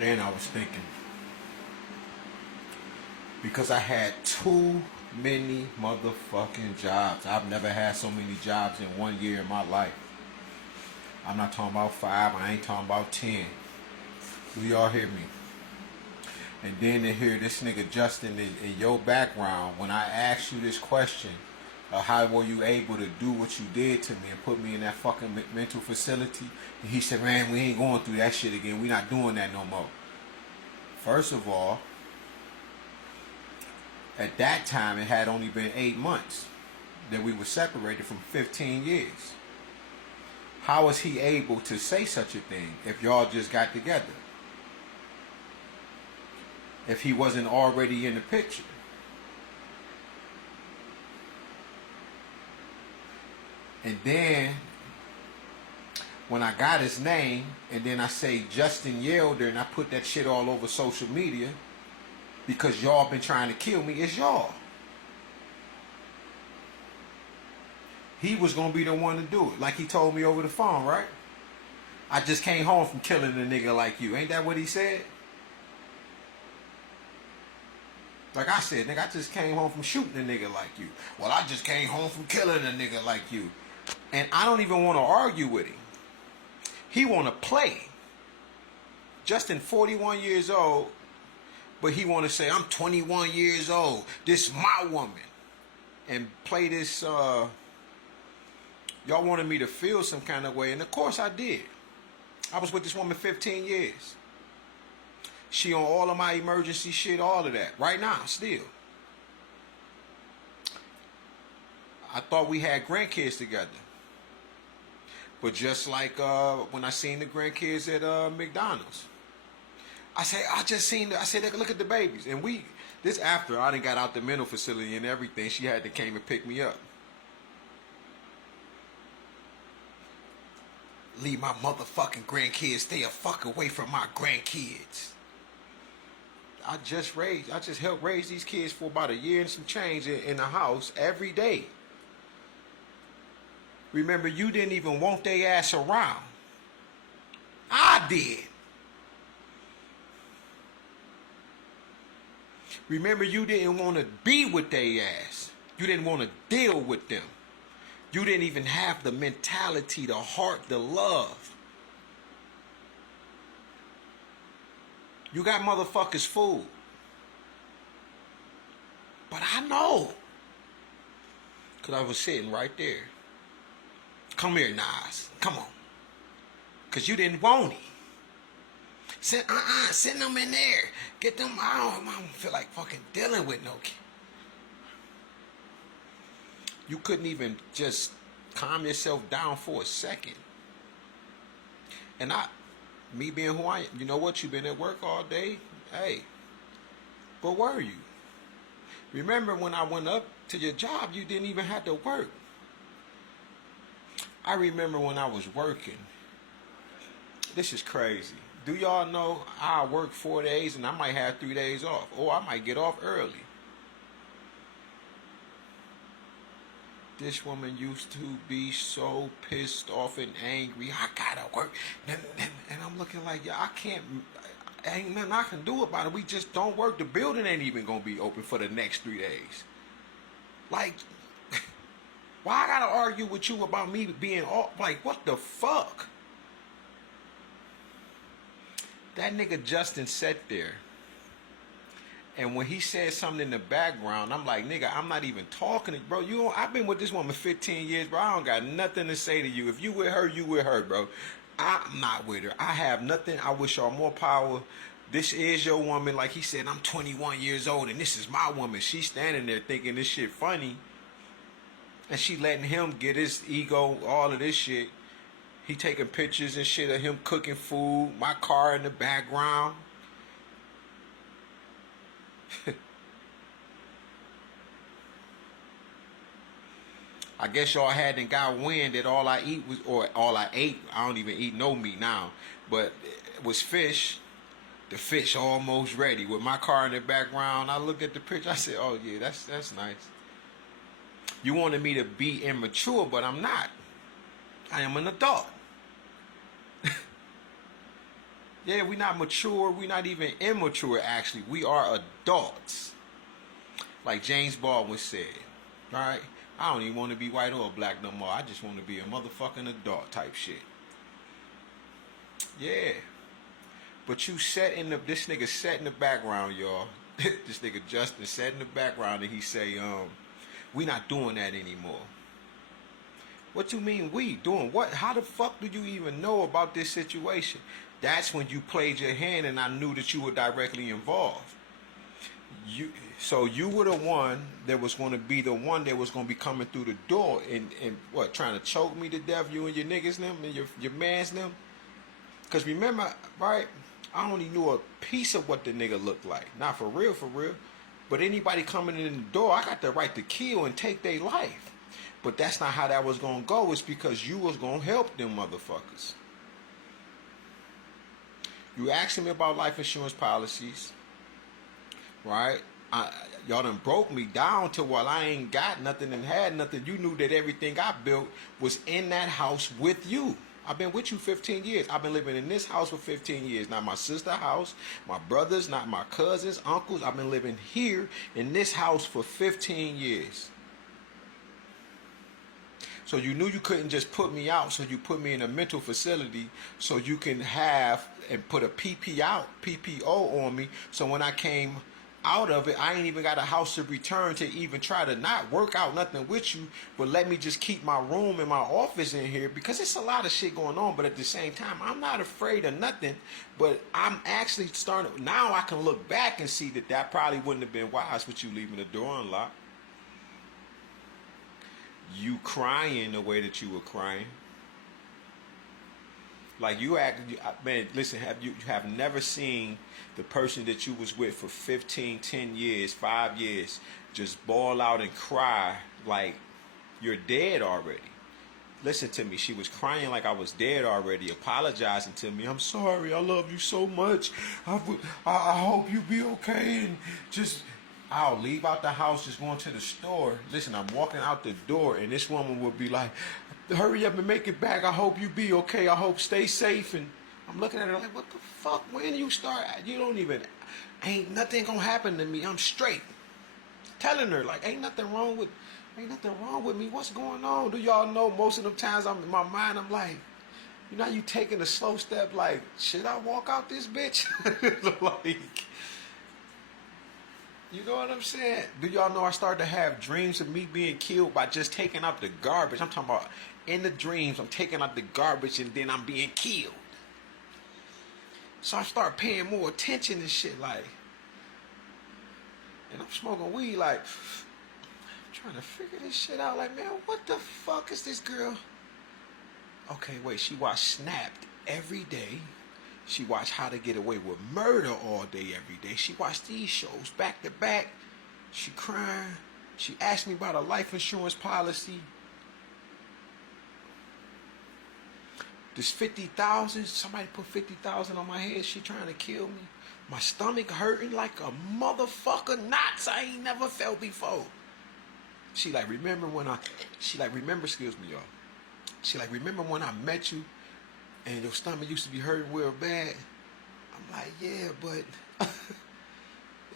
And I was thinking, because I had too many motherfucking jobs. I've never had so many jobs in 1 year in my life. I'm not talking about 5. I ain't talking about 10. Do y'all hear me? And then to hear this nigga Justin in your background, when I asked you this question of how were you able to do what you did to me and put me in that fucking mental facility, and he said, man, we ain't going through that shit again. We not doing that no more. First of all, at that time, it had only been 8 months that we were separated from 15 years. How was he able to say such a thing if y'all just got together? If he wasn't already in the picture? And then, when I got his name, and then I say Justin Yelder, and I put that shit all over social media, because y'all been trying to kill me, it's y'all. He was going to be the one to do it. Like he told me over the phone, right? I just came home from killing a nigga like you. Ain't that what he said? Like I said, nigga, I just came home from shooting a nigga like you. Well, I just came home from killing a nigga like you. And I don't even want to argue with him. He want to play. Justin 41 years old, but he want to say, I'm 21 years old. This my woman. And play this, y'all wanted me to feel some kind of way. And of course I did. I was with this woman 15 years. She on all of my emergency shit, all of that. Right now, still. I thought we had grandkids together. But just like when I seen the grandkids at McDonald's. I said, look at the babies. And this after I done got out the mental facility and everything, she had to came and pick me up. Leave my motherfucking grandkids, stay a fuck away from my grandkids. I just helped raise these kids for about a year and some change in the house every day. Remember, you didn't even want their ass around. I did. Remember, you didn't want to be with their ass. You didn't want to deal with them. You didn't even have the mentality, the heart, the love. You got motherfuckers fooled. But I know. Because I was sitting right there. Come here, Nas. Come on. Because you didn't want it. Send them in there. Get them. I don't feel like fucking dealing with no kid. You couldn't even just calm yourself down for a second. And me being who I am, you know what? You've been at work all day. Hey. But were you? Remember when I went up to your job, you didn't even have to work. I remember when I was working. This is crazy. Do y'all know I work 4 days and I might have 3 days off, or I might get off early. This woman used to be so pissed off and angry. I gotta work, and I'm looking like, yeah, ain't nothing I can do about it. We just don't work. The building ain't even gonna be open for the next 3 days. Like, why I gotta argue with you about me being off? Like, what the fuck? That nigga Justin sat there. And when he said something in the background, I'm like, nigga, I'm not even talking to you, bro. I've been with this woman 15 years, bro. I don't got nothing to say to you. If you with her, you with her, bro. I'm not with her. I have nothing. I wish y'all more power. This is your woman. Like he said, I'm 21 years old, and this is my woman. She's standing there thinking this shit funny. And she letting him get his ego, all of this shit. He taking pictures and shit of him cooking food, my car in the background. I guess y'all hadn't got wind that all I eat was, or all I ate, I don't even eat no meat now, but it was fish. The fish almost ready with my car in the background. I looked at the picture, I said, oh yeah, that's nice. You wanted me to be immature, but I'm not. I am an adult. Yeah, we not mature. We not even immature, actually. We are adults. Like James Baldwin said. Right? I don't even want to be white or black no more. I just want to be a motherfucking adult type shit. Yeah. But you sat in the, this nigga sat in the background, y'all. This nigga Justin sat in the background and he say, we not doing that anymore. What you mean we? Doing what? How the fuck do you even know about this situation? That's when you played your hand and I knew that you were directly involved. So you were the one that was going to be the one that was going to be coming through the door and what, trying to choke me to death, you and your niggas them and your mans them? Because remember, right, I only knew a piece of what the nigga looked like. Not for real. But anybody coming in the door, I got the right to kill and take their life. But that's not how that was going to go. It's because you was going to help them motherfuckers. You asking me about life insurance policies, right? Y'all done broke me down to while I ain't got nothing and had nothing. You knew that everything I built was in that house with you. I've been with you 15 years. I've been living in this house for 15 years. Not my sister's house, my brothers, not my cousins, uncles. I've been living here in this house for 15 years. So you knew you couldn't just put me out, so you put me in a mental facility so you can have and put a PPO on me. So when I came out of it, I ain't even got a house to return to even try to not work out nothing with you, but let me just keep my room and my office in here because it's a lot of shit going on. But at the same time, I'm not afraid of nothing, but I'm actually starting, now I can look back and see that probably wouldn't have been wise with you leaving the door unlocked. You crying the way that you were crying. Like you act, man, listen, you have never seen the person that you was with for 15, 10 years, 5 years, just bawl out and cry like you're dead already. Listen to me, she was crying like I was dead already, apologizing to me. I'm sorry, I love you so much. I hope you be okay. And just, I'll leave out the house, just going to the store. Listen, I'm walking out the door and this woman would be like, hurry up and make it back. I hope you be okay. I hope stay safe. And I'm looking at her like, what the fuck? When do you start? You don't even, ain't nothing gonna happen to me. I'm straight. Telling her like, ain't nothing wrong with me. What's going on? Do y'all know most of them times I'm in my mind, I'm like, you know, you taking a slow step like, should I walk out this bitch? Like, you know what I'm saying? Do y'all know I started to have dreams of me being killed by just taking out the garbage? I'm talking about in the dreams, I'm taking out the garbage and then I'm being killed. So I start paying more attention and shit like, and I'm smoking weed like, I'm trying to figure this shit out like, man, what the fuck is this girl? Okay, wait, she watched Snapped every day. She watched How to Get Away with Murder all day, every day. She watched these shows back to back. She crying. She asked me about a life insurance policy. This 50,000, somebody put 50,000 on my head. She trying to kill me. My stomach hurting like a motherfucker knots I ain't never felt before. She like, remember when excuse me, y'all. She like, remember when I met you and your stomach used to be hurting real bad? I'm like, yeah, but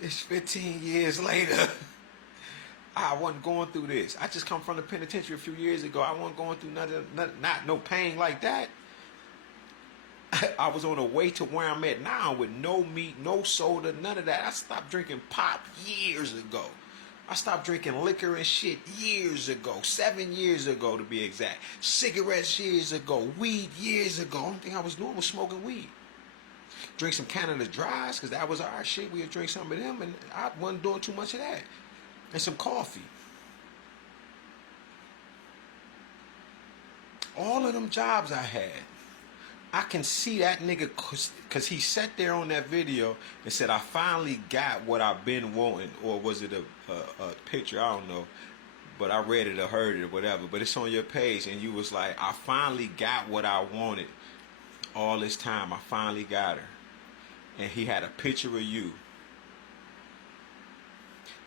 it's 15 years later. I wasn't going through this. I just come from the penitentiary a few years ago. I wasn't going through nothing, not no pain like that. I was on the way to where I'm at now with no meat, no soda, none of that. I stopped drinking pop years ago. I stopped drinking liquor and shit years ago. 7 years ago to be exact. Cigarettes years ago. Weed years ago. Only thing I was doing was smoking weed. Drink some Canada Dries, because that was our shit. We would drink some of them, and I wasn't doing too much of that. And some coffee. All of them jobs I had, I can see that nigga, because he sat there on that video and said, I finally got what I've been wanting. Or was it a picture? I don't know. But I read it or heard it or whatever. But it's on your page. And you was like, I finally got what I wanted all this time. I finally got her. And he had a picture of you.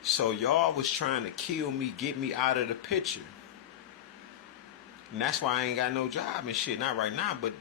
So y'all was trying to kill me, get me out of the picture. And that's why I ain't got no job and shit. Not right now, but